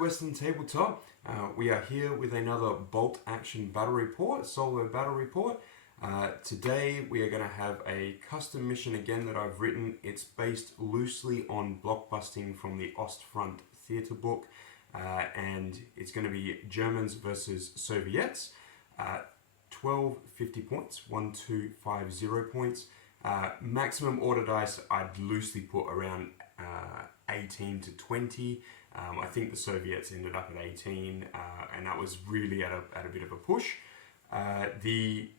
Western Tabletop. We are here with another bolt action battle report, solo battle report. Today we are going to have a custom mission again that I've written. It's based loosely on blockbusting from the Ostfront theatre book, and it's going to be Germans versus Soviets. 12 50 points, 1, 2, 5, 0 points. Maximum order dice I'd loosely put around 18 to 20. I think the Soviets ended up at 18, and that was really at a bit of a push. The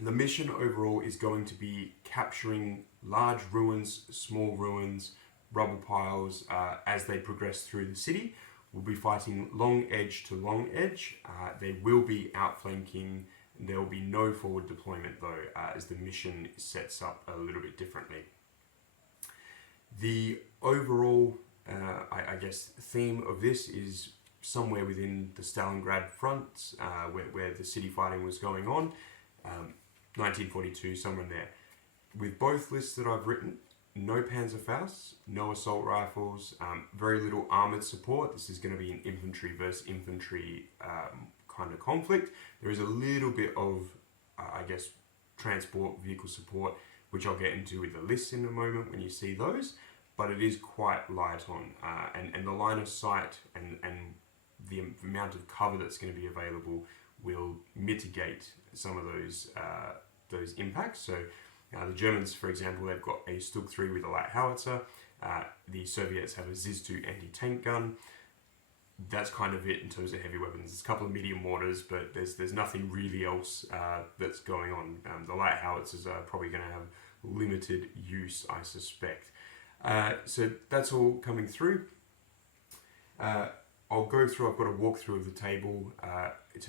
mission overall is going to be capturing large ruins, small ruins, rubble piles as they progress through the city. We'll be fighting long edge to long edge. They will be outflanking. There will be no forward deployment though, as the mission sets up a little bit differently. The overall, I guess, theme of this is somewhere within the Stalingrad front, where the city fighting was going on, 1942, somewhere in there. With both lists that I've written, no Panzerfausts, no assault rifles, very little armoured support. This is going to be an infantry versus infantry kind of conflict. There is a little bit of, I guess, transport vehicle support, which I'll get into with the lists in a moment when you see those, but it is quite light on, and the line of sight and the amount of cover that's going to be available will mitigate some of those impacts. So the Germans, for example, they've got a Stug 3 with a light howitzer. The Soviets have a Ziz-2 anti-tank gun. That's kind of it in terms of heavy weapons. There's a couple of medium mortars, but there's nothing really else that's going on. The light howitzers are probably going to have limited use, I suspect. So that's all coming through. I'll go through, I've got a walkthrough of the table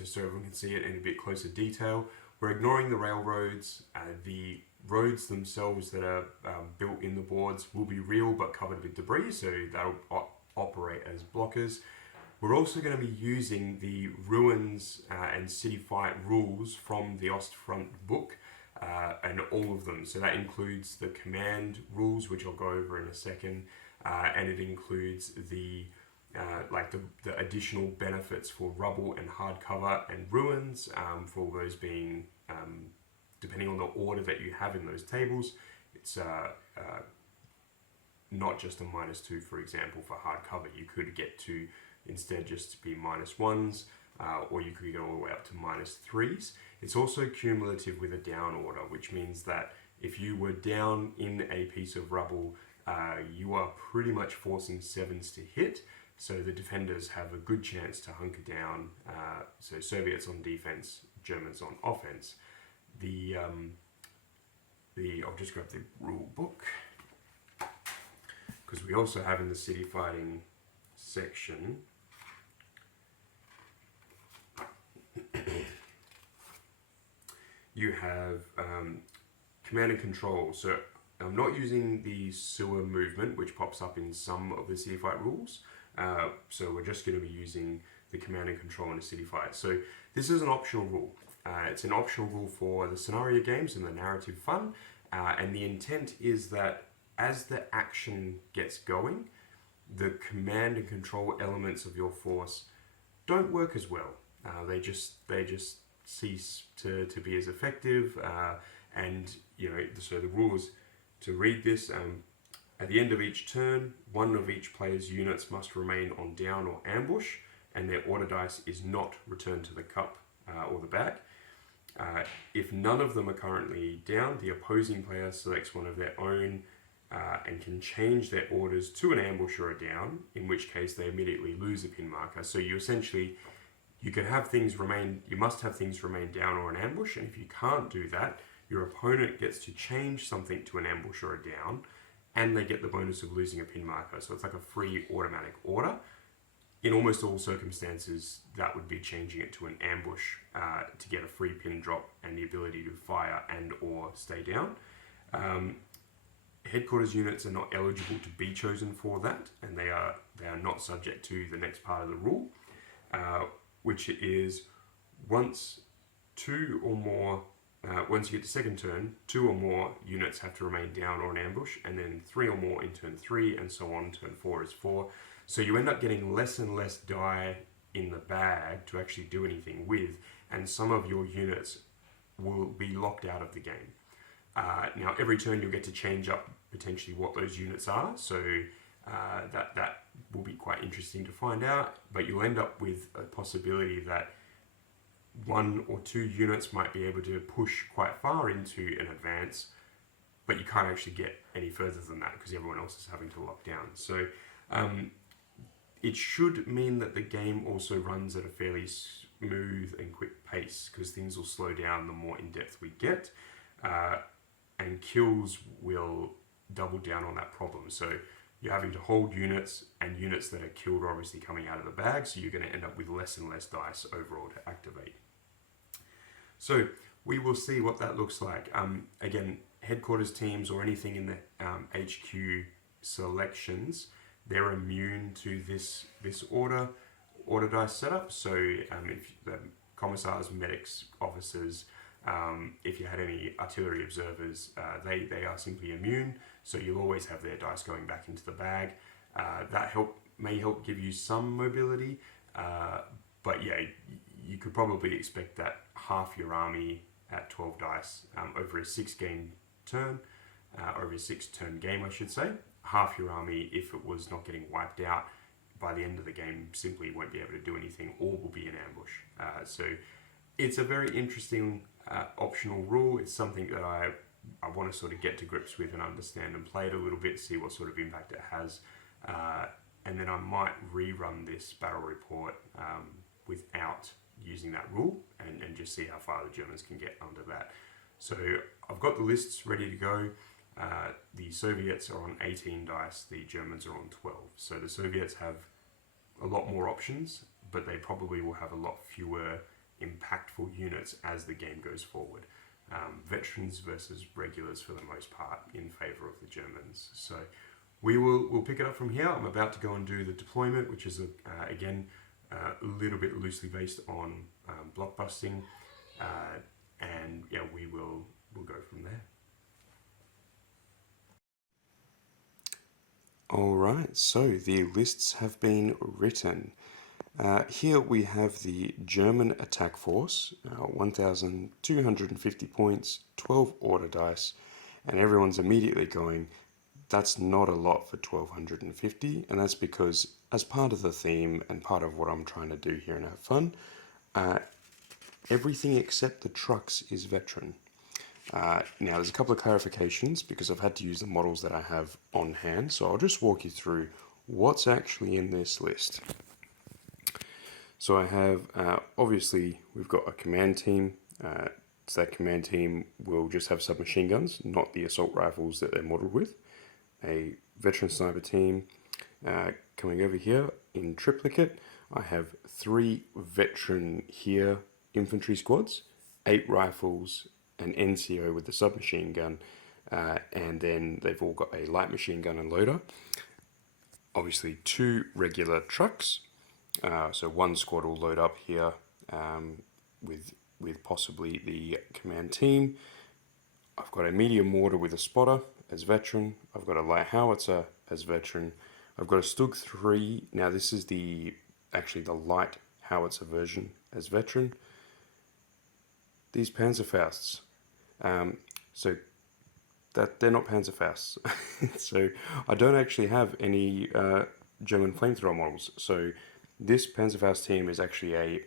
so everyone can see it in a bit closer detail. We're ignoring the railroads. The roads themselves that are built in the boards will be real but covered with debris, so they'll operate as blockers. We're also going to be using the ruins and city fight rules from the Ostfront book, and all of them. So that includes the command rules, which I'll go over in a second, and it includes the additional benefits for rubble and hardcover and ruins, for those being, depending on the order that you have in those tables, it's not just a -2, for example, for hardcover. You could get to instead just be -1s, or you could go all the way up to -3s. It's also cumulative with a down order, which means that if you were down in a piece of rubble, you are pretty much forcing 7s to hit. So the defenders have a good chance to hunker down. So Soviets on defense, Germans on offense. I'll just grab the rule book, because we also have in the city fighting section you have command and control. So I'm not using the sewer movement, which pops up in some of the city fight rules. So we're just going to be using the command and control in a city fight. So this is an optional rule. It's an optional rule for the scenario games and the narrative fun. And the intent is that as the action gets going, the command and control elements of your force don't work as well. They just cease to be as effective. And so the rules to read this. At the end of each turn, one of each player's units must remain on down or ambush, and their order dice is not returned to the cup or the bag. If none of them are currently down, the opposing player selects one of their own and can change their orders to an ambush or a down, in which case they immediately lose a pin marker. So you can have things remain, you must have things remain down or an ambush, and if you can't do that, your opponent gets to change something to an ambush or a down, and they get the bonus of losing a pin marker. So it's like a free automatic order. In almost all circumstances, that would be changing it to an ambush to get a free pin drop and the ability to fire and or stay down. Headquarters units are not eligible to be chosen for that, and they are not subject to the next part of the rule, which is once you get to second turn, 2 or more units have to remain down or an ambush, and then 3 or more in turn 3, and so on. Turn 4 is 4. So you end up getting less and less die in the bag to actually do anything with, and some of your units will be locked out of the game. Now, every turn you'll get to change up potentially what those units are, so that will be quite interesting to find out, but you'll end up with a possibility that one or two units might be able to push quite far into an advance, but you can't actually get any further than that because everyone else is having to lock down. So it should mean that the game also runs at a fairly smooth and quick pace, because things will slow down the more in-depth we get, and kills will double down on that problem. So you're having to hold units, and units that are killed are obviously coming out of the bag, so you're going to end up with less and less dice overall to activate. So we will see what that looks like. Again, headquarters teams or anything in the HQ selections, they're immune to this order dice setup. So if the commissars, medics, officers, if you had any artillery observers, they are simply immune. So you'll always have their dice going back into the bag. That may help give you some mobility, but yeah, you could probably expect that half your army at 12 dice over a 6-game turn, over a 6-turn game, I should say. Half your army, if it was not getting wiped out by the end of the game, simply won't be able to do anything or will be in ambush. So it's a very interesting optional rule. It's something that I want to sort of get to grips with and understand and play it a little bit, see what sort of impact it has. And then I might rerun this battle report without using that rule and just see how far the Germans can get under that. So I've got the lists ready to go. The Soviets are on 18 dice, the Germans are on 12. So the Soviets have a lot more options, but they probably will have a lot fewer impactful units as the game goes forward. Veterans versus regulars for the most part in favour of the Germans. So we'll pick it up from here. I'm about to go and do the deployment, which is again a little bit loosely based on blockbusting, and yeah, we'll go from there. Alright, so the lists have been written. Here we have the German attack force, 1,250 points, 12 order dice, and everyone's immediately going, that's not a lot for 1,250, and that's because as part of the theme and part of what I'm trying to do here and have fun, everything except the trucks is veteran. Now there's a couple of clarifications because I've had to use the models that I have on hand, so I'll just walk you through what's actually in this list. So I have, obviously we've got a command team, so that command team will just have submachine guns, not the assault rifles that they're modeled with. A veteran sniper team. Coming over here in triplicate, I have 3 veteran here infantry squads, 8 rifles, an NCO with the submachine gun, and then they've all got a light machine gun and loader. Obviously 2 regular trucks, so 1 squad will load up here with possibly the command team. I've got a medium mortar with a spotter as veteran. I've got a light howitzer as veteran. I've got a Stug 3. Now this is actually the light howitzer version as veteran. These Panzerfausts, so that they're not Panzerfausts. So I don't actually have any German flamethrower models. So this Panzerfaust team is actually a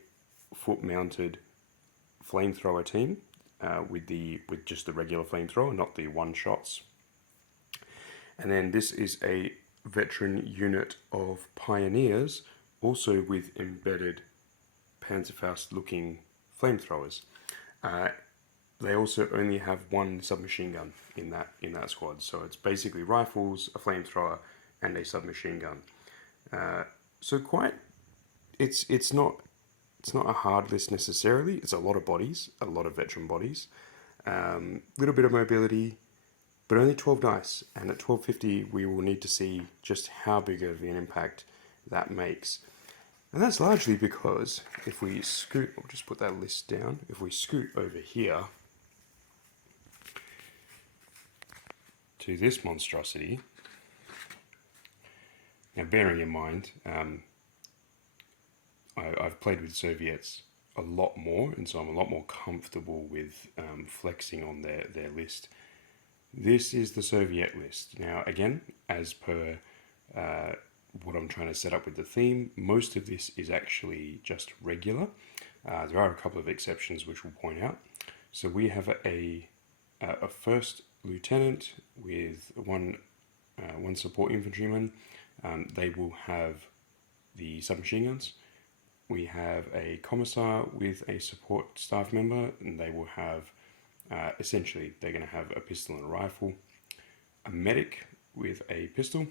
foot-mounted flamethrower team with just the regular flamethrower, not the one-shots. And then this is a veteran unit of pioneers, also with embedded Panzerfaust-looking flamethrowers. They also only have 1 submachine gun in that squad, so it's basically rifles, a flamethrower, and a submachine gun. So it's not a hard list necessarily. It's a lot of bodies, a lot of veteran bodies, little bit of mobility, but only 12 dice. And at 1250, we will need to see just how big of an impact that makes. And that's largely because if we scoot, I'll just put that list down. If we scoot over here to this monstrosity, Now, bearing in mind, I've played with Soviets a lot more, and so I'm a lot more comfortable with flexing on their list. This is the Soviet list. Now, again, as per what I'm trying to set up with the theme, most of this is actually just regular. There are a couple of exceptions which we'll point out. So we have a first lieutenant with one support infantryman. They will have the submachine guns. We have a commissar with a support staff member, and they will have, essentially, they're going to have a pistol and a rifle. A medic with a pistol.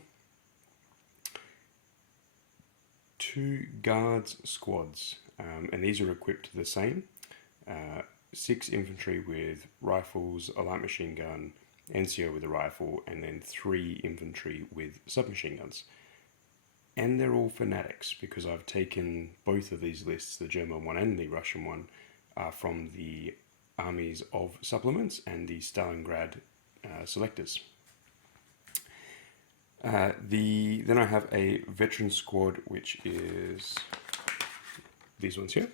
2 guards squads, and these are equipped the same. 6 infantry with rifles, a light machine gun, NCO with a rifle, and then 3 infantry with submachine guns. And they're all fanatics, because I've taken both of these lists, the German one and the Russian one, from the armies of supplements and the Stalingrad selectors. Then I have a veteran squad, which is these ones here.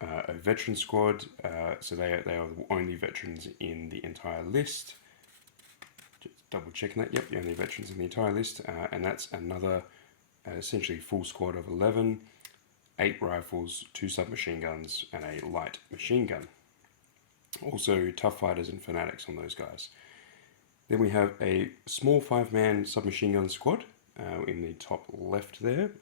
A veteran squad, so they are the only veterans in the entire list. Just double checking that. Yep, the only veterans in the entire list, and that's another essentially full squad of 11, 8 rifles, 2 submachine guns, and a light machine gun. Also, tough fighters and fanatics on those guys. Then we have a small 5-man submachine gun squad in the top left there.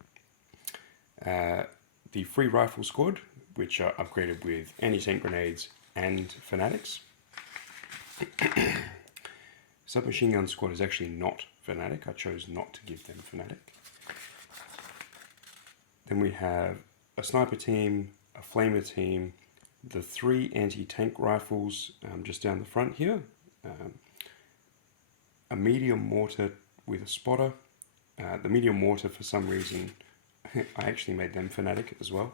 The free rifle squad, which are upgraded with anti-tank grenades and fanatics. Submachine gun squad is actually not fanatic. I chose not to give them fanatic. Then we have a sniper team, a flamer team, the 3 anti-tank rifles just down the front here. A medium mortar with a spotter. The medium mortar, for some reason, I actually made them fanatic as well.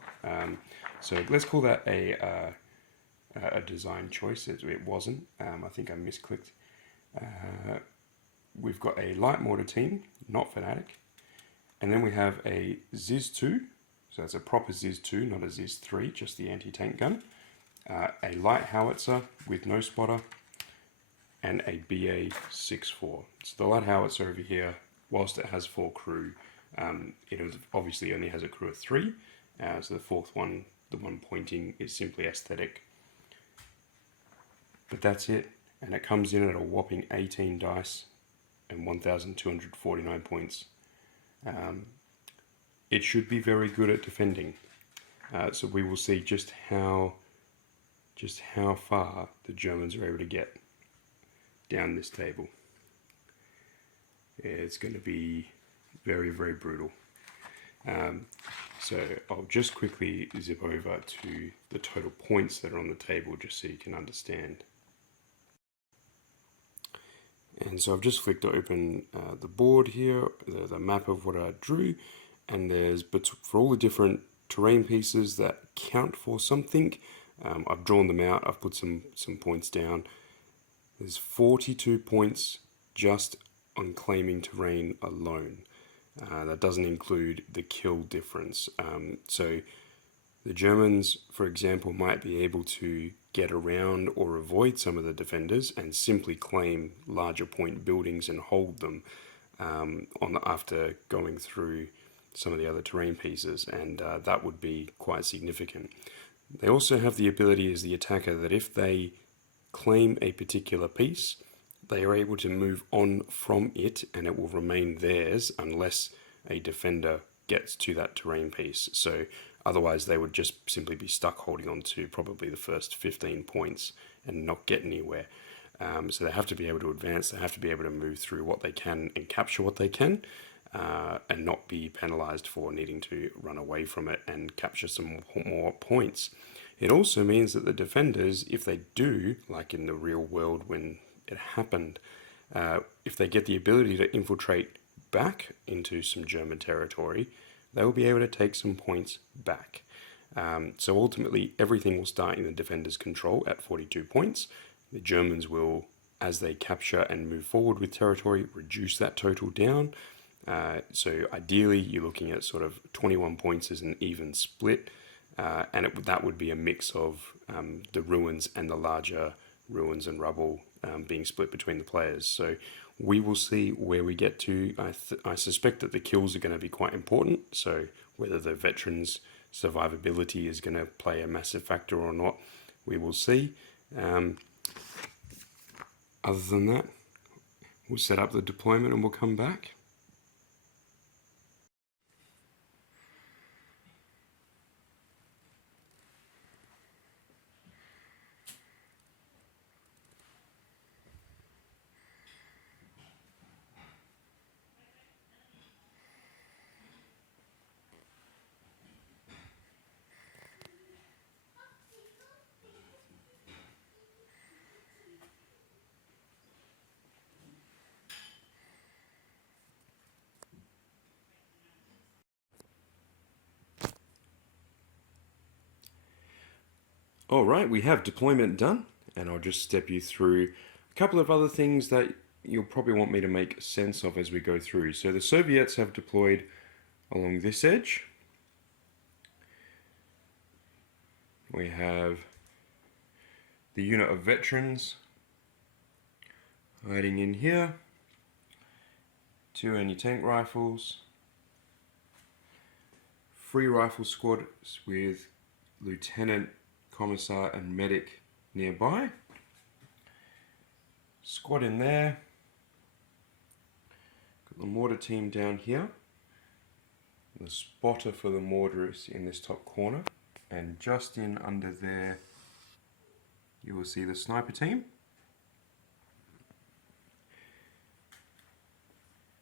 So let's call that a design choice. It wasn't. I think I misclicked. We've got a light mortar team, not fanatic. And then we have a Ziz 2. So that's a proper Ziz 2, not a Ziz 3, just the anti-tank gun. A light howitzer with no spotter. And a BA 6-4. So the light howitzer over here, whilst it has 4 crew, it obviously only has a crew of 3. So the 4th one, the one pointing, is simply aesthetic. But that's it. And it comes in at a whopping 18 dice and 1,249 points. It should be very good at defending. So we will see just how far the Germans are able to get down this table. It's going to be very, very brutal. So I'll just quickly zip over to the total points that are on the table, just so you can understand. And so I've just flicked open the board here, the map of what I drew, and there's, but for all the different terrain pieces that count for something, I've drawn them out, I've put some points down. There's 42 points just on claiming terrain alone. That doesn't include the kill difference. So the Germans, for example, might be able to get around or avoid some of the defenders and simply claim larger point buildings and hold them after going through some of the other terrain pieces, and that would be quite significant. They also have the ability as the attacker that if they claim a particular piece, they are able to move on from it and it will remain theirs unless a defender gets to that terrain piece. So otherwise they would just simply be stuck holding on to probably the first 15 points and not get anywhere. So they have to be able to advance, they have to be able to move through what they can and capture what they can, and not be penalized for needing to run away from it and capture some more points. It also means that the defenders, if they do, like in the real world when it happened, if they get the ability to infiltrate back into some German territory, they will be able to take some points back. So ultimately, everything will start in the defender's control at 42 points. The Germans will, as they capture and move forward with territory, reduce that total down. So ideally, you're looking at sort of 21 points as an even split, and that would be a mix of the ruins and the larger ruins and rubble being split between the players. So we will see where we get to. I suspect that the kills are going to be quite important. So whether the veterans' survivability is going to play a massive factor or not, we will see. Other than that, we'll set up the deployment and we'll come back. All right, we have deployment done, and I'll just step you through a couple of other things that you'll probably want me to make sense of as we go through. So the Soviets have deployed along this edge. We have the unit of veterans hiding in here, 2 anti-tank rifles, 3 rifle squads with lieutenant, commissar and medic nearby. Squad in there. Got the mortar team down here. The spotter for the mortar is in this top corner, and just in under there you will see the sniper team.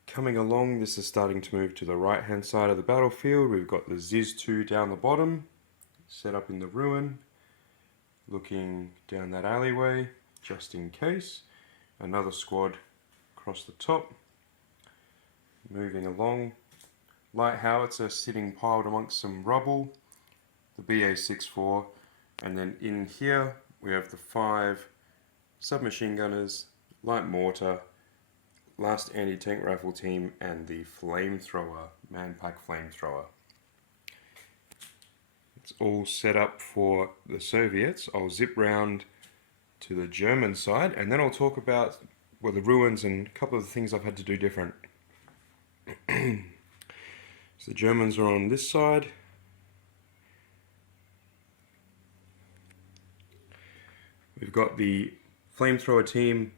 Coming along, this is starting to move to the right hand side of the battlefield. We've got the Ziz-2 down the bottom, set up in the ruin, looking down that alleyway just in case. Another squad across the top, moving along. Light howitzer sitting piled amongst some rubble, the BA-64, and then in here we have the 5 submachine gunners, light mortar, last anti-tank rifle team, and the flamethrower, man-pack flamethrower. It's all set up for the Soviets. I'll zip round to the German side, and then I'll talk about, well, the ruins and a couple of the things I've had to do different. So the Germans are on this side. We've got the flamethrower team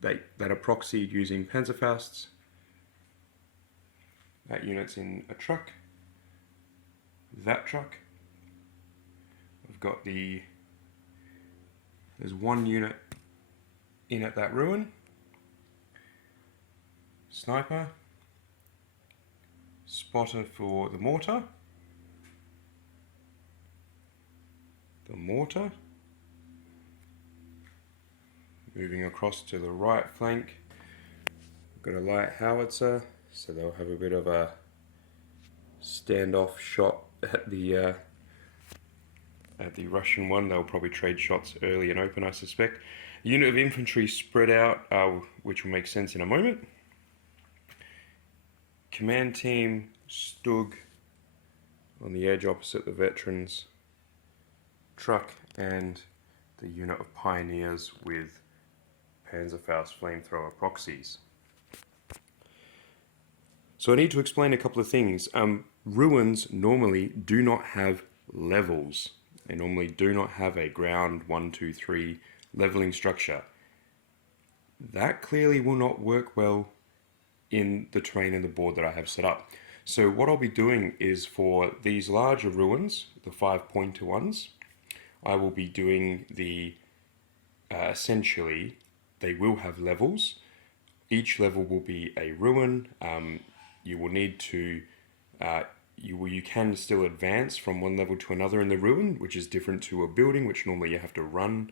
that are proxied using Panzerfausts. That unit's in a truck. That truck. We've got there's 1 unit in at that ruin. Sniper. Spotter for the mortar. The mortar. Moving across to the right flank. We've got a light howitzer, so they'll have a bit of a standoff shot at the Russian one. They'll probably trade shots early and open, I suspect. A unit of infantry spread out, which will make sense in a moment. Command team Stug on the edge opposite the veterans. Truck and the unit of pioneers with Panzerfaust flamethrower proxies. So I need to explain a couple of things. Ruins normally do not have levels. They normally do not have a ground 1, 2, 3 leveling structure. That clearly will not work well in the terrain and the board that I have set up. So what I'll be doing is, for these larger ruins, the 5-pointer ones, I will be doing the essentially, they will have levels. Each level will be a ruin. You will need to you can still advance from one level to another in the ruin, which is different to a building, which normally you have to run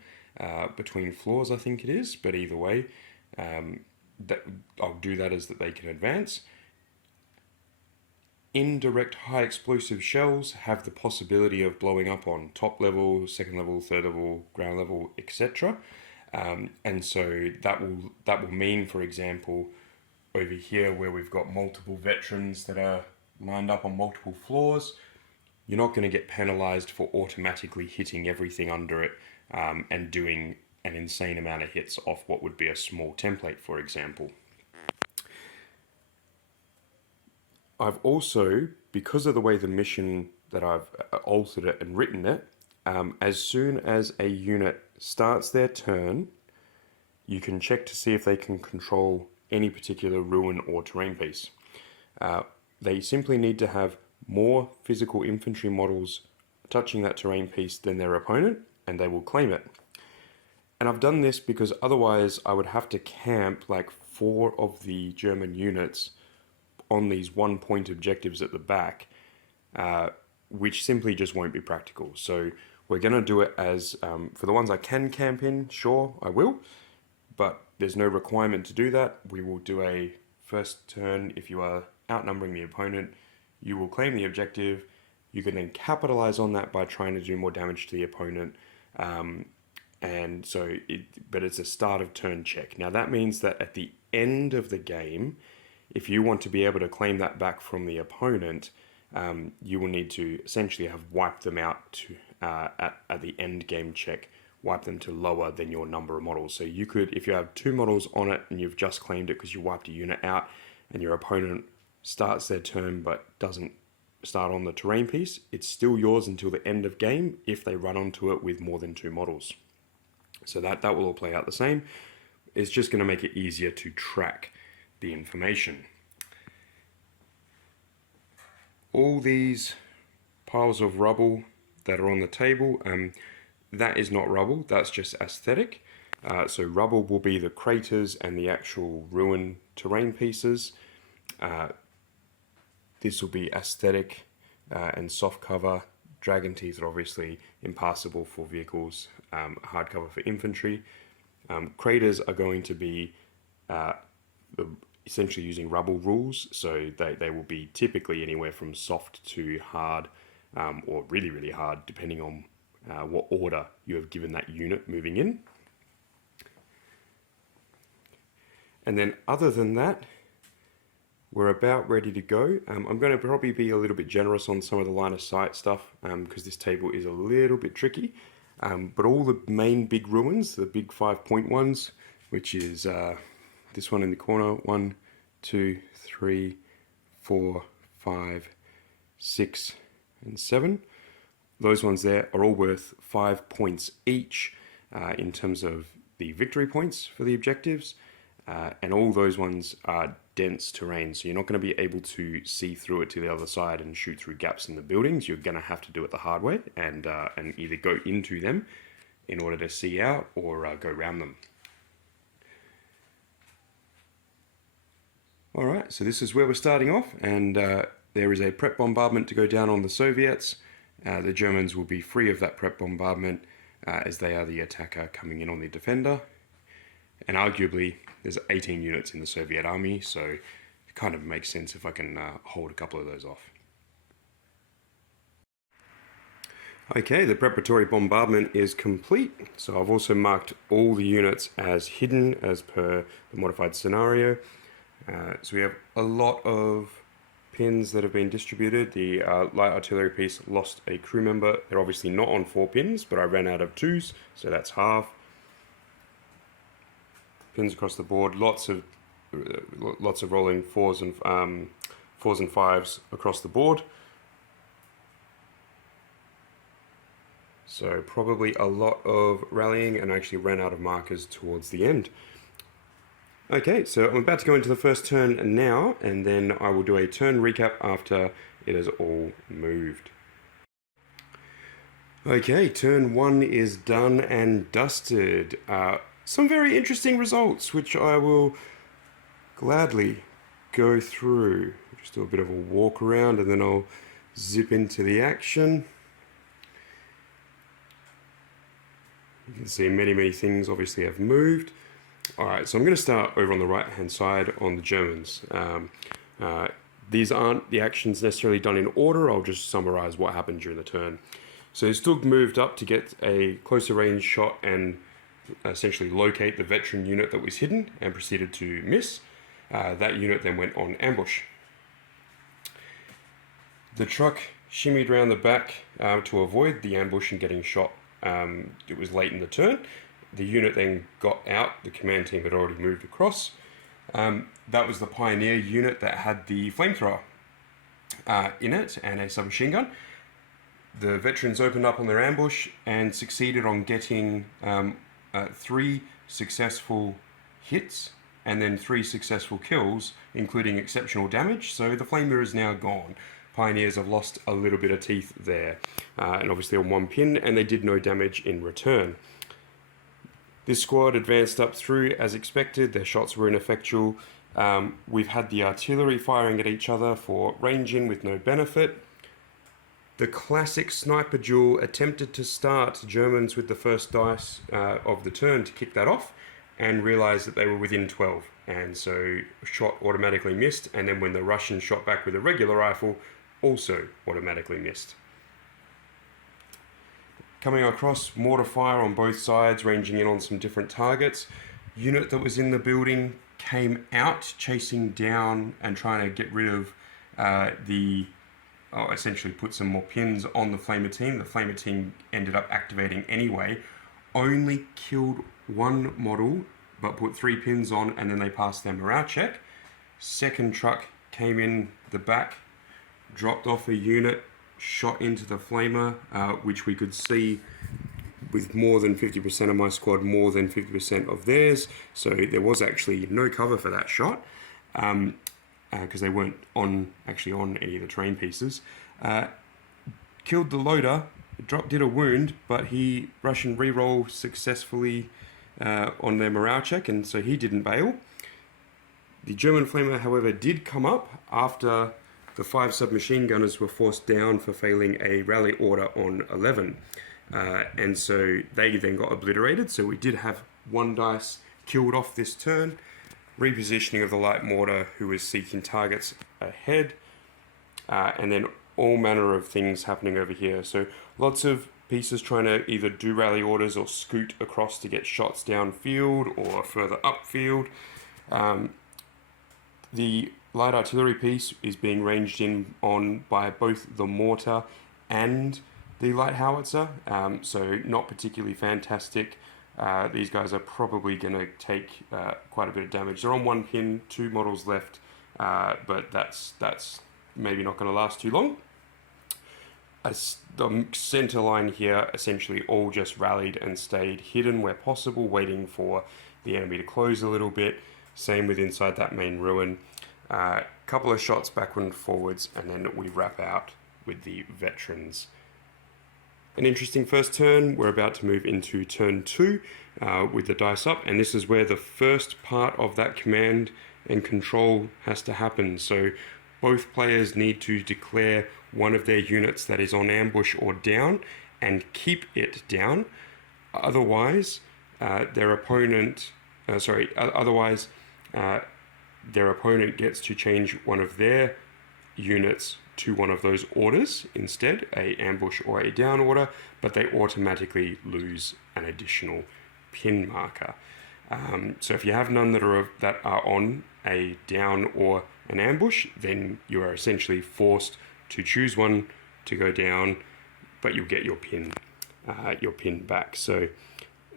between floors, I think it is. But either way, I'll do that as that they can advance. Indirect high explosive shells have the possibility of blowing up on top level, second level, third level, ground level, etc. And so that will mean, for example, over here where we've got multiple veterans that are lined up on multiple floors, you're not going to get penalized for automatically hitting everything under it and doing an insane amount of hits off what would be a small template, for example. I've also, because of the way the mission that I've altered it and written it, as soon as a unit starts their turn, you can check to see if they can control any particular ruin or terrain piece. They simply need to have more physical infantry models touching that terrain piece than their opponent, and they will claim it. And I've done this because otherwise I would have to camp like 4 of the German units on these 1-point objectives at the back, which simply just won't be practical. So we're going to do it as, for the ones I can camp in, sure, I will, but there's no requirement to do that. We will do a first turn. If you are outnumbering the opponent, you will claim the objective. You can then capitalize on that by trying to do more damage to the opponent. But it's a start of turn check. Now that means that at the end of the game, if you want to be able to claim that back from the opponent, you will need to essentially have wiped them out to, at the end game check, wipe them to lower than your number of models. So you could, if you have 2 models on it and you've just claimed it because you wiped a unit out, and your opponent starts their turn but doesn't start on the terrain piece, it's still yours until the end of game if they run onto it with more than 2 models. So that will all play out the same. It's just going to make it easier to track the information. All these piles of rubble that are on the table, that is not rubble, that's just aesthetic. So rubble will be the craters and the actual ruin terrain pieces. This will be aesthetic and soft cover. Dragon teeth are obviously impassable for vehicles, hard cover for infantry. Craters are going to be essentially using rubble rules, so they will be typically anywhere from soft to hard, or really, really hard, depending on what order you have given that unit moving in. And then other than that, we're about ready to go. I'm going to probably be a little bit generous on some of the line of sight stuff because this table is a little bit tricky. But all the main big ruins, the big 5-point ones, which is this one in the corner, 1, 2, 3, 4, 5, 6, and 7. Those ones there are all worth 5 points each in terms of the victory points for the objectives. And all those ones are dense terrain, so you're not going to be able to see through it to the other side and shoot through gaps in the buildings. You're going to have to do it the hard way and either go into them in order to see out or go around them. Alright, so this is where we're starting off, and there is a prep bombardment to go down on the Soviets. The Germans will be free of that prep bombardment as they are the attacker coming in on the defender. And arguably, there's 18 units in the Soviet army, so it kind of makes sense if I can hold a couple of those off. Okay, the preparatory bombardment is complete, so I've also marked all the units as hidden as per the modified scenario. So we have a lot of pins that have been distributed. The light artillery piece lost a crew member. They're obviously not on 4 pins, but I ran out of 2s, so that's half. Pins across the board, lots of rolling 4s and 5s across the board. So probably a lot of rallying, and I actually ran out of markers towards the end. Okay, so I'm about to go into the first turn now, and then I will do a turn recap after it has all moved. Okay, turn 1 is done and dusted. Some very interesting results, which I will gladly go through. Just do a bit of a walk around and then I'll zip into the action. You can see many things obviously have moved. Alright, so I'm going to start over on the right hand side on the Germans. These aren't the actions necessarily done in order, I'll just summarize what happened during the turn. So Stug moved up to get a closer range shot and essentially locate the veteran unit that was hidden and proceeded to miss. That unit then went on ambush. The truck shimmied around the back to avoid the ambush and getting shot. It was late in the turn. The unit then got out. The command team had already moved across. That was the Pioneer unit that had the flamethrower in it and a submachine gun. The veterans opened up on their ambush and succeeded on getting 3 successful hits and then 3 successful kills, including exceptional damage. So the flamer is now gone. Pioneers have lost a little bit of teeth there, and obviously on 1 pin, and they did no damage in return. This squad advanced up through as expected. Their shots were ineffectual. We've had the artillery firing at each other for range in with no benefit. The classic sniper duel attempted to start Germans with the first dice of the turn to kick that off, and realized that they were within 12, and so shot automatically missed, and then when the Russians shot back with a regular rifle, also automatically missed. Coming across, mortar fire on both sides, ranging in on some different targets. Unit that was in the building came out, chasing down and trying to get rid of essentially put some more pins on the Flamer team. The Flamer team ended up activating anyway, only killed 1 model, but put 3 pins on, and then they passed their morale check. Second truck came in the back, dropped off a unit, shot into the Flamer, which we could see with more than 50% of my squad, more than 50% of theirs. So there was actually no cover for that shot, because they weren't actually on any of the terrain pieces. Killed the loader, did a wound, but Russian reroll successfully on their morale check, and so he didn't bail. The German Flamer, however, did come up after the 5 submachine gunners were forced down for failing a rally order on 11. And so they then got obliterated. So we did have 1 dice killed off this turn. Repositioning of the light mortar, who was seeking targets ahead. And then all manner of things happening over here. So lots of pieces trying to either do rally orders or scoot across to get shots downfield or further upfield. The light artillery piece is being ranged in on by both the mortar and the light howitzer, so not particularly fantastic. These guys are probably going to take quite a bit of damage. They're on 1 pin, 2 models left, but that's maybe not going to last too long. The center line here essentially all just rallied and stayed hidden where possible, waiting for the enemy to close a little bit. Same with inside that main ruin. Couple of shots backward and forwards, and then we wrap out with the veterans. An interesting first turn. We're about to move into turn 2 with the dice up, and this is where the first part of that command and control has to happen. So both players need to declare one of their units that is on ambush or down and keep it down. Otherwise, their opponent gets to change one of their units to one of those orders instead, a ambush or a down order, but they automatically lose an additional pin marker. So if you have none that are on a down or an ambush, then you are essentially forced to choose one to go down, but you'll get your pin back. So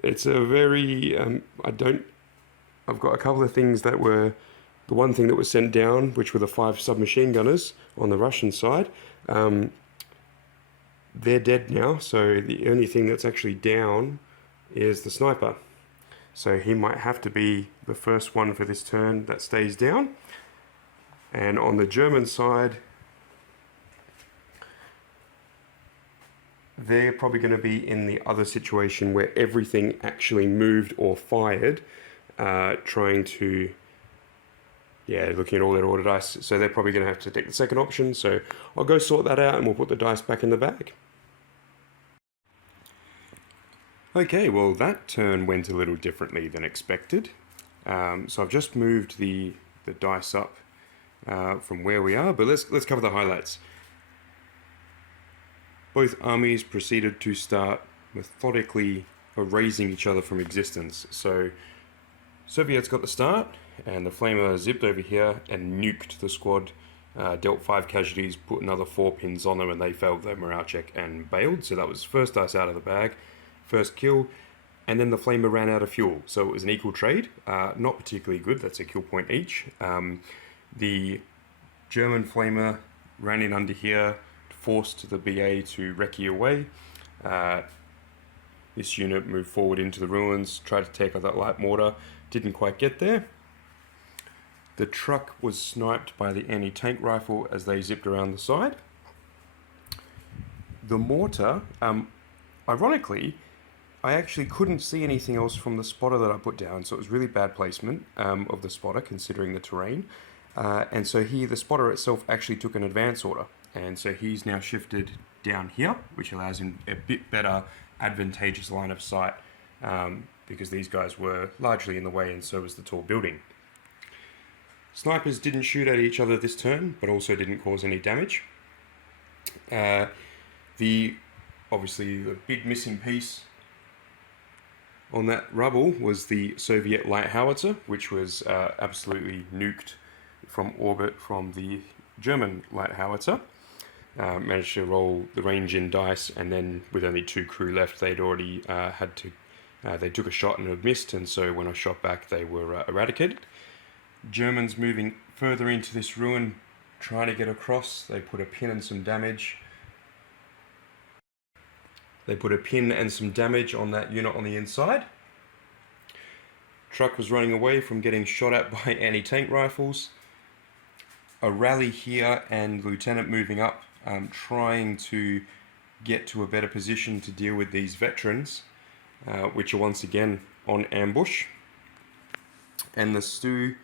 it's a very I've got a couple of things that were the one thing that was sent down, which were the 5 submachine gunners on the Russian side. They're dead now, so the only thing that's actually down is the sniper. So he might have to be the first one for this turn that stays down. And on the German side, they're probably going to be in the other situation where everything actually moved or fired, trying to, looking at all their order dice. So they're probably going to have to take the second option. So I'll go sort that out and we'll put the dice back in the bag. Okay, well that turn went a little differently than expected. So I've just moved the dice up from where we are, but let's cover the highlights. Both armies proceeded to start methodically erasing each other from existence. So Soviets got the start, and the Flamer zipped over here and nuked the squad, dealt 5 casualties, put another 4 pins on them, and they failed their morale check and bailed. So that was first dice out of the bag, first kill, and then the Flamer ran out of fuel. So it was an equal trade, not particularly good, that's a kill point each. The German Flamer ran in under here, forced the BA to recce away. This unit moved forward into the ruins, tried to take out that light mortar, didn't quite get there. The truck was sniped by the anti-tank rifle as they zipped around the side. The mortar, ironically, I actually couldn't see anything else from the spotter that I put down, so it was really bad placement of the spotter considering the terrain. And so here, the spotter itself actually took an advance order, and so he's now shifted down here, which allows him a bit better advantageous line of sight, because these guys were largely in the way, and so was the tall building. Snipers didn't shoot at each other this turn, but also didn't cause any damage. Obviously the big missing piece on that rubble was the Soviet light howitzer, which was absolutely nuked from orbit from the German light howitzer. Managed to roll the range in dice, and then with only 2 crew left, they'd already they took a shot and had missed, and so when I shot back, they were eradicated. Germans moving further into this ruin, trying to get across. They put a pin and some damage. They put a pin and some damage on that unit on the inside. Truck was running away from getting shot at by anti-tank rifles. A rally here, and Lieutenant moving up, trying to get to a better position to deal with these veterans, which are once again on ambush. And the Stu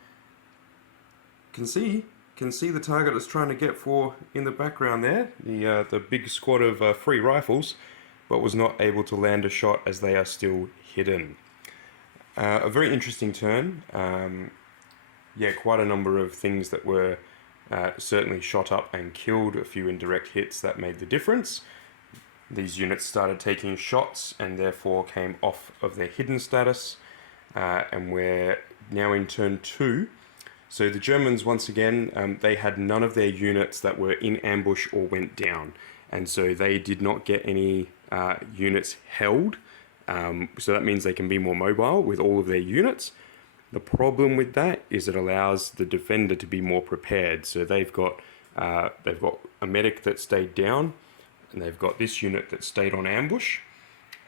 can see the target it's trying to get for in the background there, the big squad of free rifles, but was not able to land a shot as they are still hidden. A very interesting turn. Yeah, quite a number of things that were certainly shot up and killed, a few indirect hits that made the difference. These units started taking shots and therefore came off of their hidden status, and we're now in turn 2. So the Germans, once again, they had none of their units that were in ambush or went down, and so they did not get any units held. So that means they can be more mobile with all of their units. The problem with that is it allows the defender to be more prepared. So they've got a medic that stayed down, and they've got this unit that stayed on ambush,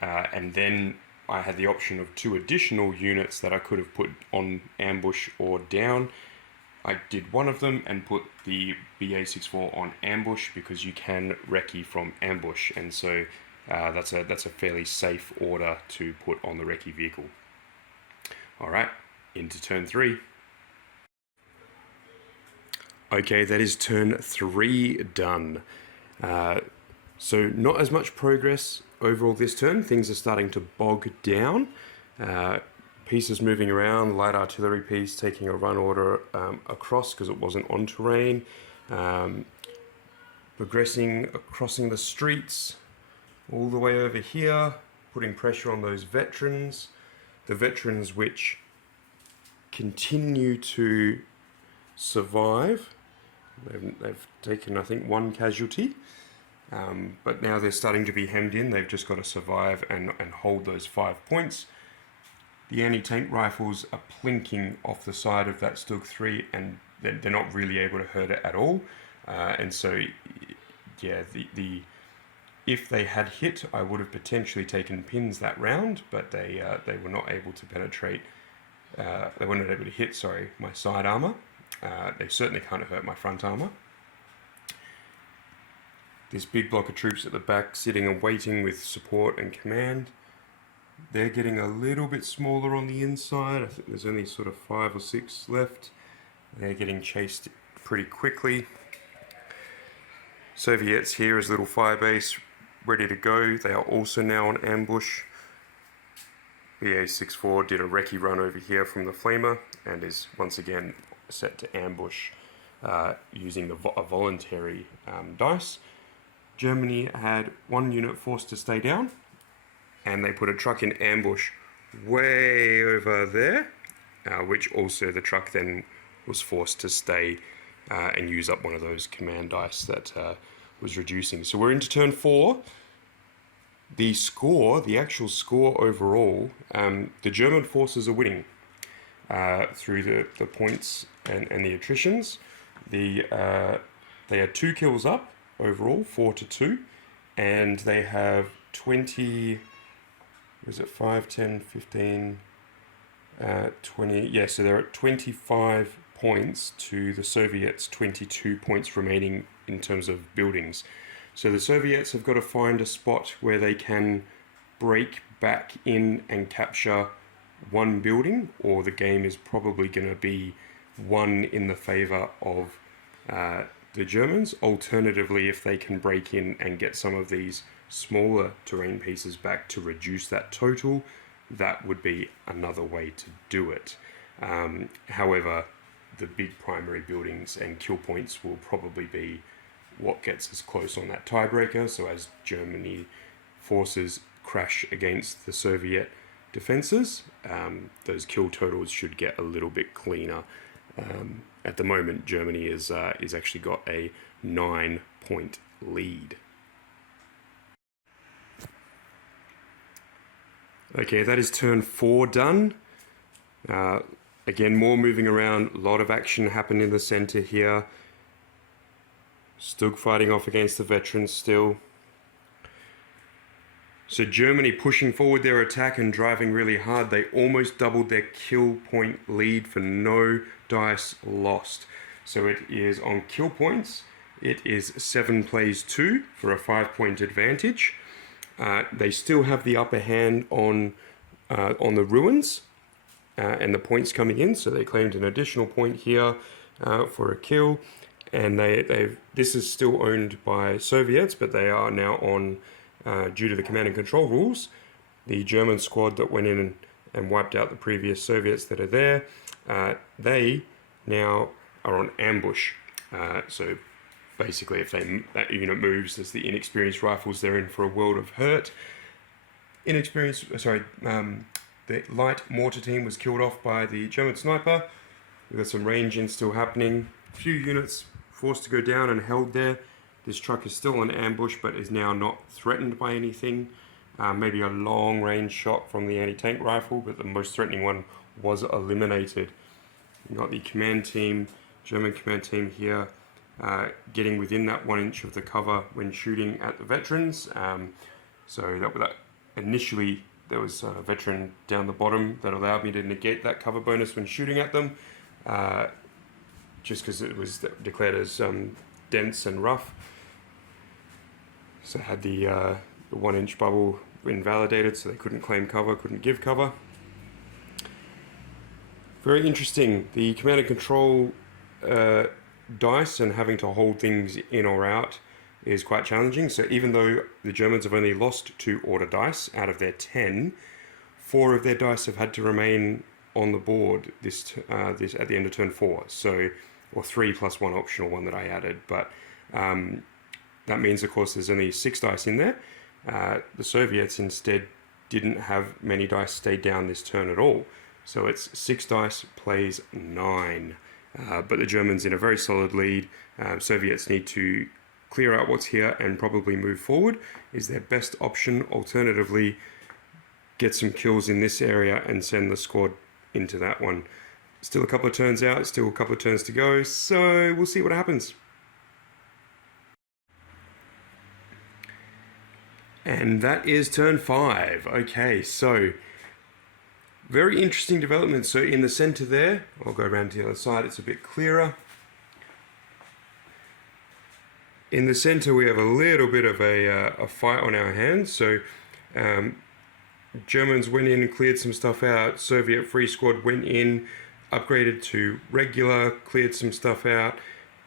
and then I had the option of 2 additional units that I could have put on ambush or down. I did one of them and put the BA-64 on ambush because you can recce from ambush, and so that's a fairly safe order to put on the recce vehicle. All right, into turn 3. Okay, that is turn 3 done. So not as much progress overall this turn. Things are starting to bog down. Pieces moving around, light artillery piece taking a run order across because it wasn't on terrain. Progressing, crossing the streets all the way over here, putting pressure on those veterans. The veterans which continue to survive. They've taken, I think, 1 casualty. But now they're starting to be hemmed in. They've just got to survive and hold those 5 points. The anti-tank rifles are plinking off the side of that Stug 3, and they're not really able to hurt it at all. And so, yeah, if they had hit, I would have potentially taken pins that round, but they were not able to penetrate. They were not able to hit, my side armor. They certainly can't hurt my front armor. This big block of troops at the back sitting and waiting with support and command. They're getting a little bit smaller on the inside. I think there's only sort of 5 or 6 left. They're getting chased pretty quickly. Soviets here is a little firebase ready to go. They are also now on ambush. BA-64 did a recce run over here from the Flamer and is once again set to ambush using a voluntary dice. Germany had 1 unit forced to stay down, and they put a truck in ambush way over there, which also the truck then was forced to stay and use up one of those command dice that was reducing. So we're into turn 4. The score, the actual score overall, the German forces are winning through the points and the attritions. They are 2 kills up overall, 4-2, and they have 20, was it 5, 10, 15, 20, yeah, so they're at 25 points to the Soviets' 22 points remaining in terms of buildings. So the Soviets have got to find a spot where they can break back in and capture one building, or the game is probably going to be won in the favor of the Germans. Alternatively, if they can break in and get some of these smaller terrain pieces back to reduce that total, that would be another way to do it. However, the big primary buildings and kill points will probably be what gets us close on that tiebreaker. So as Germany forces crash against the Soviet defenses, those kill totals should get a little bit cleaner. At the moment, Germany is actually got a 9-point lead. Okay, that is turn 4 done. Again, more moving around, a lot of action happened in the center here. Stug fighting off against the veterans still. So Germany pushing forward their attack and driving really hard. They almost doubled their kill point lead for no dice lost. So it is on kill points. It is 7 plays 2 for a 5-point advantage. They still have the upper hand on the ruins and the points coming in. So they claimed an additional point here for a kill. And this is still owned by Soviets, but they are now on, due to the command and control rules, the German squad that went in and wiped out the previous Soviets that are there, they now are on ambush. So basically, if that unit moves, as the inexperienced rifles, they're in for a world of hurt. The light mortar team was killed off by the German sniper. We've got some range in still happening. A few units forced to go down and held there. This truck is still on ambush, but is now not threatened by anything. Maybe a long range shot from the anti-tank rifle, but the most threatening one was eliminated. We've got the command team, German command team here, getting within that 1 inch of the cover when shooting at the veterans. So that initially there was a veteran down the bottom that allowed me to negate that cover bonus when shooting at them, just because it was declared as dense and rough. So had the 1 inch bubble invalidated, so they couldn't claim cover, couldn't give cover. Very interesting. The command and control dice and having to hold things in or out is quite challenging. So even though the Germans have only lost 2 order dice out of their 10, 4 of their dice have had to remain on the board this at the end of turn 4. So, or 3 plus 1 optional one that I added. But that means, of course, there's only 6 dice in there. The Soviets instead didn't have many dice stay down this turn at all. So it's 6 dice plays 9. But the Germans in a very solid lead. Soviets need to clear out what's here and probably move forward is their best option. Alternatively, get some kills in this area and send the squad into that one. Still a couple of turns out, still a couple of turns to go, so we'll see what happens. And that is turn 5. Okay, so very interesting development. So in the center there, I'll go around to the other side, it's a bit clearer. In the center, we have a little bit of a fight on our hands. So Germans went in and cleared some stuff out. Soviet Free Squad went in, upgraded to regular, cleared some stuff out.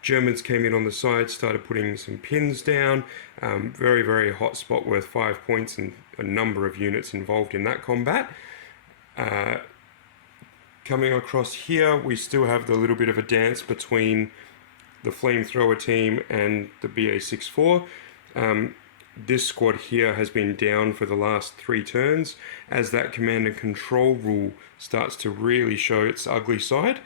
Germans came in on the side, started putting some pins down. Very, very hot spot worth 5 points and a number of units involved in that combat. Coming across here, we still have the little bit of a dance between the flamethrower team and the BA-64. this squad here has been down for the last 3 turns. As that command and control rule starts to really show its ugly side,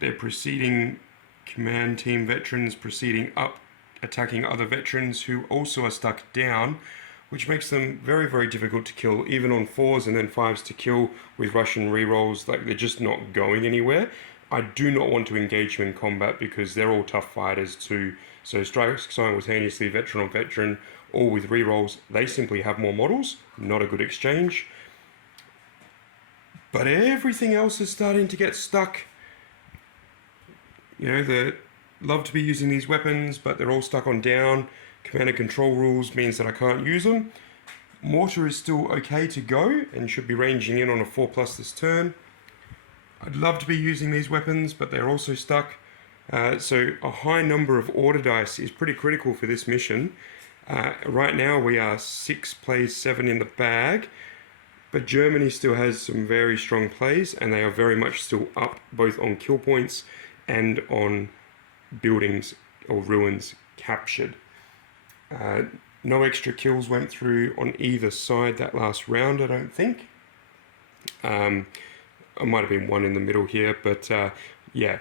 they're proceeding command team veterans, proceeding up, attacking other veterans who also are stuck down, which makes them very, very difficult to kill, even on 4s and then 5s to kill with Russian rerolls. Like, they're just not going anywhere. I do not want to engage them in combat because they're all tough fighters too. So strike simultaneously, veteran on veteran, all with rerolls. They simply have more models, not a good exchange. But everything else is starting to get stuck. You know, they love to be using these weapons, but they're all stuck on down. Command and control rules means that I can't use them. Mortar is still okay to go and should be ranging in on a 4+ this turn. I'd love to be using these weapons, but they're also stuck. So a high number of order dice is pretty critical for this mission. Right now we are 6 plays, 7 in the bag, but Germany still has some very strong plays, and they are very much still up both on kill points and on buildings or ruins captured. No extra kills went through on either side that last round, I don't think. I might have been one in the middle here, but yeah,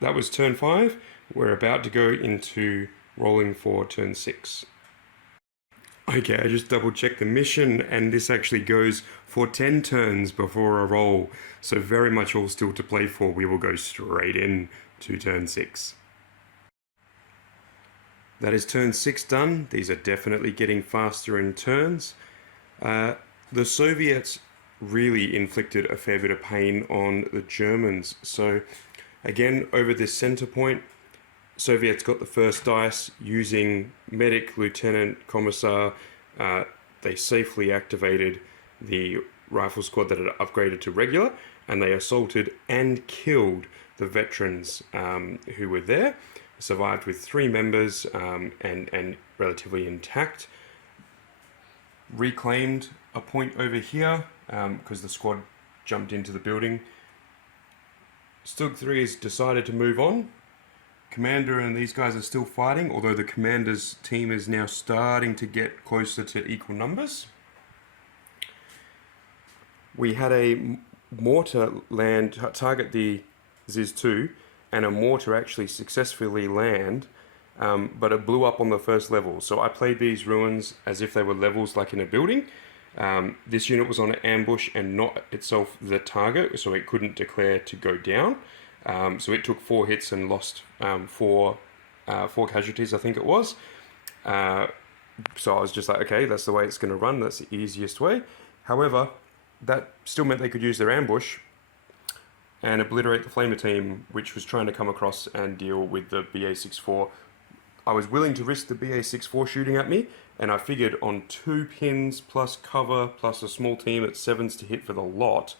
that was turn 5. We're about to go into rolling for turn 6. Okay, I just double checked the mission, and this actually goes for 10 turns before a roll, so very much all still to play for. We will go straight in to turn 6. That is turn 6 done. These are definitely getting faster in turns. The Soviets really inflicted a fair bit of pain on the Germans. So again, over this center point, Soviets got the first dice using medic, lieutenant, commissar. They safely activated the rifle squad that had upgraded to regular, and they assaulted and killed the veterans who were there. Survived with 3 members and relatively intact. Reclaimed a point over here because the squad jumped into the building. Stug 3 has decided to move on. Commander and these guys are still fighting, although the commander's team is now starting to get closer to equal numbers. We had a mortar land target the Ziz 2, and a mortar actually successfully land, but it blew up on the first level. So I played these ruins as if they were levels like in a building. This unit was on an ambush and not itself the target, so it couldn't declare to go down. So it took 4 hits and lost 4 casualties, I think it was. So I was just like, okay, that's the way it's going to run. That's the easiest way. However, that still meant they could use their ambush and obliterate the Flamer team, which was trying to come across and deal with the BA-64. I was willing to risk the BA-64 shooting at me, and I figured on 2 pins plus cover plus a small team at 7s to hit for the lot,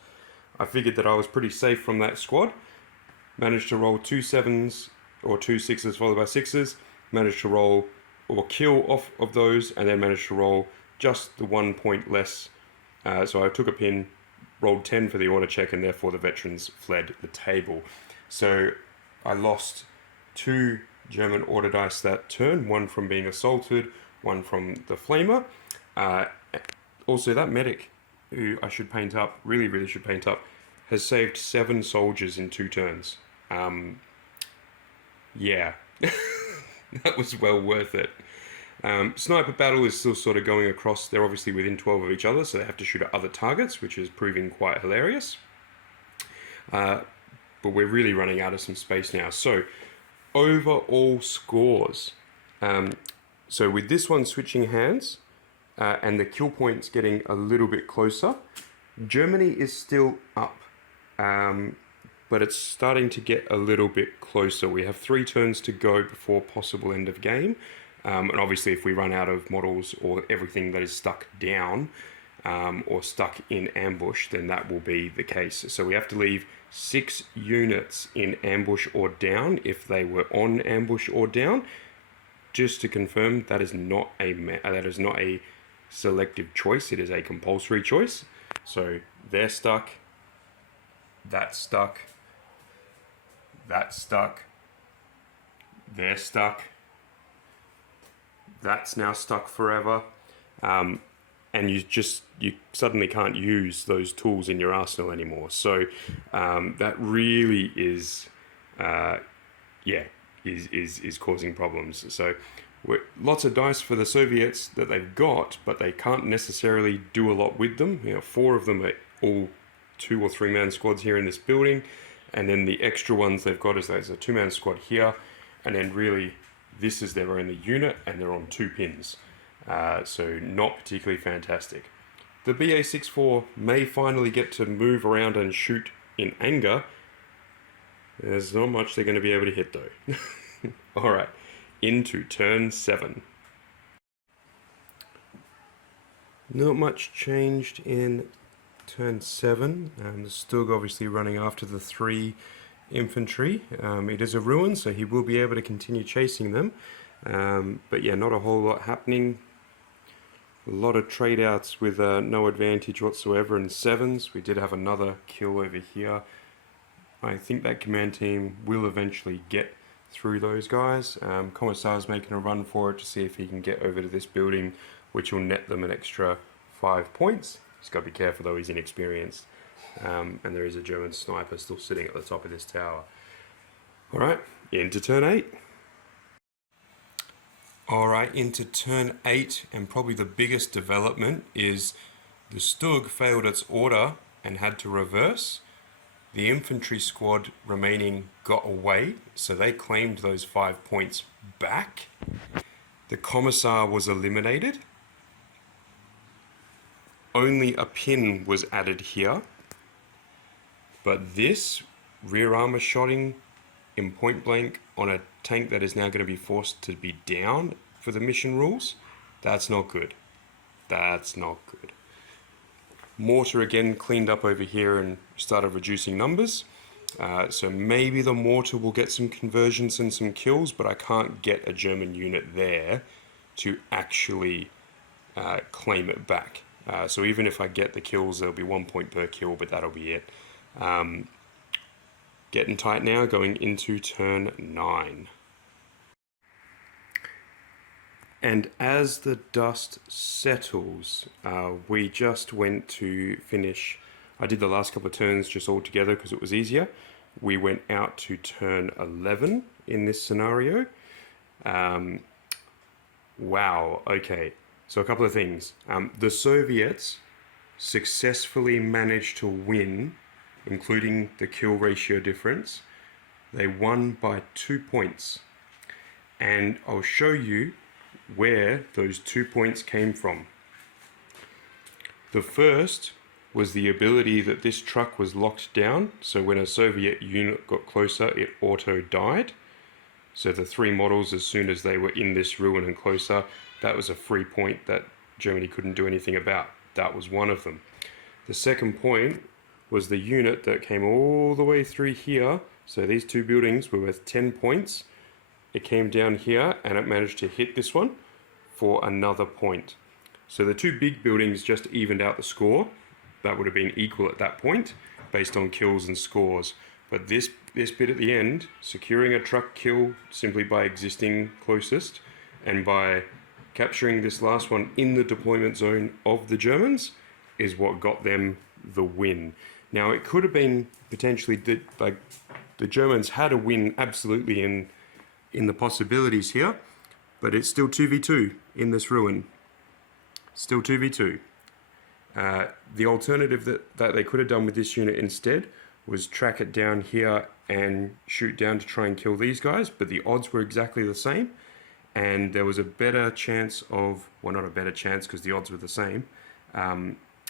I figured that I was pretty safe from that squad. Managed to roll 2 7s or 2 6s followed by 6s, managed to roll or kill off of those, and then managed to roll just the 1 point less. So I took a pin, rolled 10 for the order check, and therefore the veterans fled the table. So I lost 2 German order dice that turn, 1 from being assaulted, 1 from the Flamer. Also, that medic, who I should paint up, really should paint up, has saved 7 soldiers in 2 turns. Yeah, that was well worth it. Sniper battle is still sort of going across. They're obviously within 12 of each other, so they have to shoot at other targets, which is proving quite hilarious. But we're really running out of some space now. So, overall scores. So with this one switching hands, and the kill points getting a little bit closer, Germany is still up. But it's starting to get a little bit closer. We have 3 turns to go before possible end of game. And obviously if we run out of models or everything that is stuck down or stuck in ambush, then that will be the case. So we have to leave 6 units in ambush or down if they were on ambush or down. Just to confirm, that is not a selective choice. It is a compulsory choice. So they're stuck, that's stuck, that's stuck, they're stuck, that's now stuck forever. And you suddenly can't use those tools in your arsenal anymore. So that really is, is causing problems. So lots of dice for the Soviets that they've got, but they can't necessarily do a lot with them. 4 of them are all 2 or 3 man squads here in this building, and then the extra ones they've got is there's a 2-man squad here, and then really this is their only unit, and they're on 2 pins. So not particularly fantastic. The BA-64 may finally get to move around and shoot in anger. There's not much they're going to be able to hit though. Alright, into turn 7. Not much changed in turn 7. The Stug obviously running after the 3 infantry. It is a ruin, so he will be able to continue chasing them. But yeah, not a whole lot happening. A lot of trade outs with no advantage whatsoever in 7s. We did have another kill over here. I think that command team will eventually get through those guys. Commissar's making a run for it to see if he can get over to this building, which will net them an extra 5 points. He's got to be careful though, he's inexperienced. And there is a German sniper still sitting at the top of this tower. Alright, into turn 8. Alright, into turn 8, and probably the biggest development is the Stug failed its order and had to reverse. The infantry squad remaining got away, so they claimed those 5 points back. The Commissar was eliminated. Only a pin was added here, but this rear armor shotting in point blank on a tank that is now going to be forced to be down for the mission rules, that's not good. That's not good. Mortar again cleaned up over here and started reducing numbers. So maybe the mortar will get some conversions and some kills, but I can't get a German unit there to actually claim it back. So even if I get the kills, there'll be 1 point per kill, but that'll be it. Getting tight now, going into turn 9. And as the dust settles, we just went to finish. I did the last couple of turns just all together because it was easier. We went out to turn 11 in this scenario. Wow, okay. So a couple of things. The Soviets successfully managed to win, including the kill ratio difference. They won by 2 points. And I'll show you where those 2 points came from. The first was the ability that this truck was locked down, so when a Soviet unit got closer, it auto died. So the 3 models, as soon as they were in this ruin and closer, that was a free point that Germany couldn't do anything about. That was one of them. The second point was the unit that came all the way through here. So these 2 buildings were worth 10 points. It came down here and it managed to hit this one for another point. So the 2 big buildings just evened out the score. That would have been equal at that point based on kills and scores. But this bit at the end, securing a truck kill simply by existing closest and by capturing this last one in the deployment zone of the Germans, is what got them the win. Now it could have been potentially that the Germans had a win absolutely in the possibilities here, but it's still 2v2 in this ruin. Still 2v2. The alternative that they could have done with this unit instead was track it down here and shoot down to try and kill these guys, but the odds were exactly the same, and there was a better chance of, well, not a better chance because the odds were the same.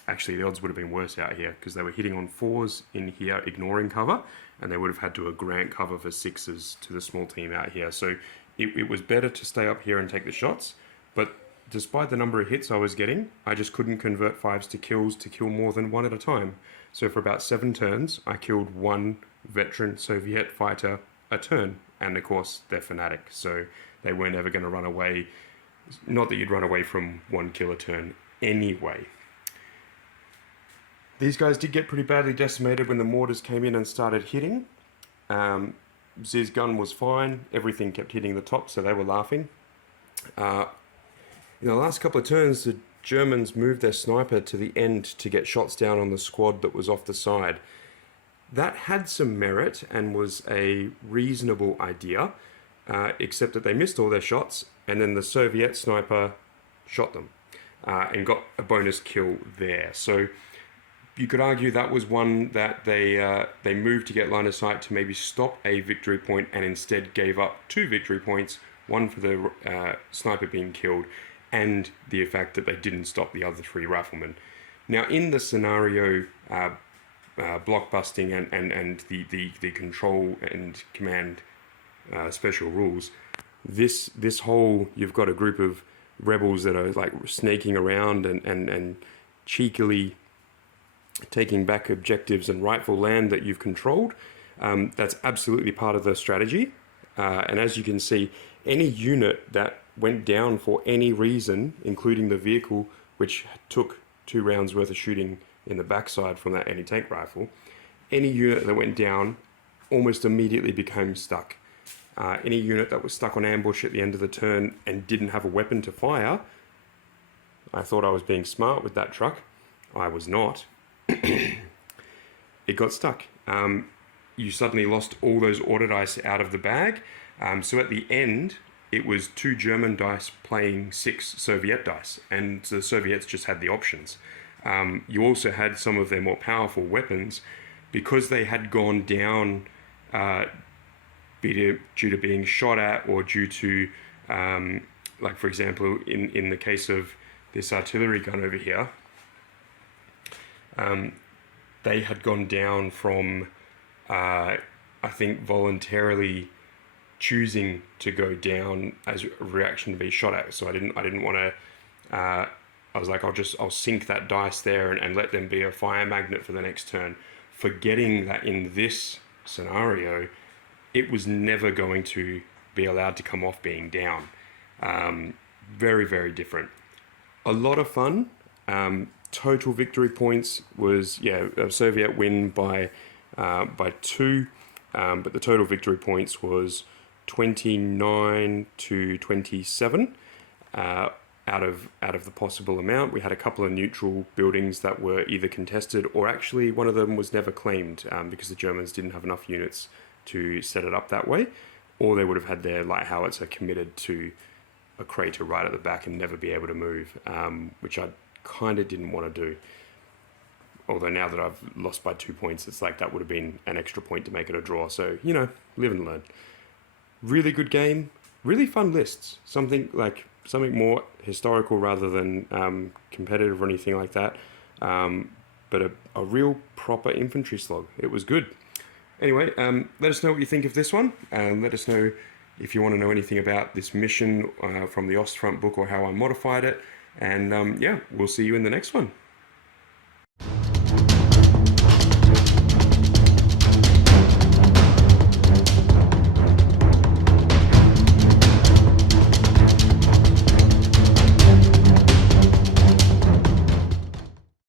Actually, the odds would have been worse out here because they were hitting on 4s in here, ignoring cover, and they would have had to grant cover for 6s to the small team out here. So it was better to stay up here and take the shots, but despite the number of hits I was getting, I just couldn't convert 5s to kills to kill more than 1 at a time. So for about 7 turns, I killed 1 veteran Soviet fighter a turn, and of course they're fanatic, so they weren't ever going to run away. Not that you'd run away from 1 kill a turn anyway. These guys did get pretty badly decimated when the mortars came in and started hitting. Z's gun was fine, everything kept hitting the top, so they were laughing. In the last couple of turns, the Germans moved their sniper to the end to get shots down on the squad that was off the side. That had some merit and was a reasonable idea, except that they missed all their shots, and then the Soviet sniper shot them and got a bonus kill there. So you could argue that was one that they moved to get line of sight to maybe stop a victory point, and instead gave up 2 victory points, one for the sniper being killed, and the fact that they didn't stop the other 3 riflemen. Now, in the scenario, blockbusting and the control and command special rules, this whole, you've got a group of rebels that are like snaking around and cheekily taking back objectives and rightful land that you've controlled. That's absolutely part of the strategy. And as you can see, any unit that went down for any reason, including the vehicle, which took 2 rounds worth of shooting in the backside from that anti-tank rifle, any unit that went down almost immediately became stuck. Any unit that was stuck on ambush at the end of the turn and didn't have a weapon to fire, I thought I was being smart with that truck. I was not. It got stuck. You suddenly lost all those order dice out of the bag. So at the end, it was 2 German dice playing 6 Soviet dice, and the Soviets just had the options. You also had some of their more powerful weapons, because they had gone down due to being shot at, or due to, like for example, in the case of this artillery gun over here, they had gone down from, I think, voluntarily choosing to go down as a reaction to be shot at. So I didn't want to. I was like, I'll sink that dice there and let them be a fire magnet for the next turn, forgetting that in this scenario, it was never going to be allowed to come off being down. Very, very different. A lot of fun. Total victory points was, a Soviet win by 2, but the total victory points was 29 to 27 out of the possible amount. We had a couple of neutral buildings that were either contested, or actually one of them was never claimed because the Germans didn't have enough units to set it up that way, or they would have had their light howitzer committed to a crater right at the back and never be able to move, which I kind of didn't want to do. Although now that I've lost by 2 points, it's like that would have been an extra point to make it a draw. So, live and learn. Really good game, really fun lists. Something more historical rather than competitive or anything like that. But a real proper infantry slog. It was good. Anyway, let us know what you think of this one. Let us know if you want to know anything about this mission from the Ostfront book, or how I modified it. And we'll see you in the next one.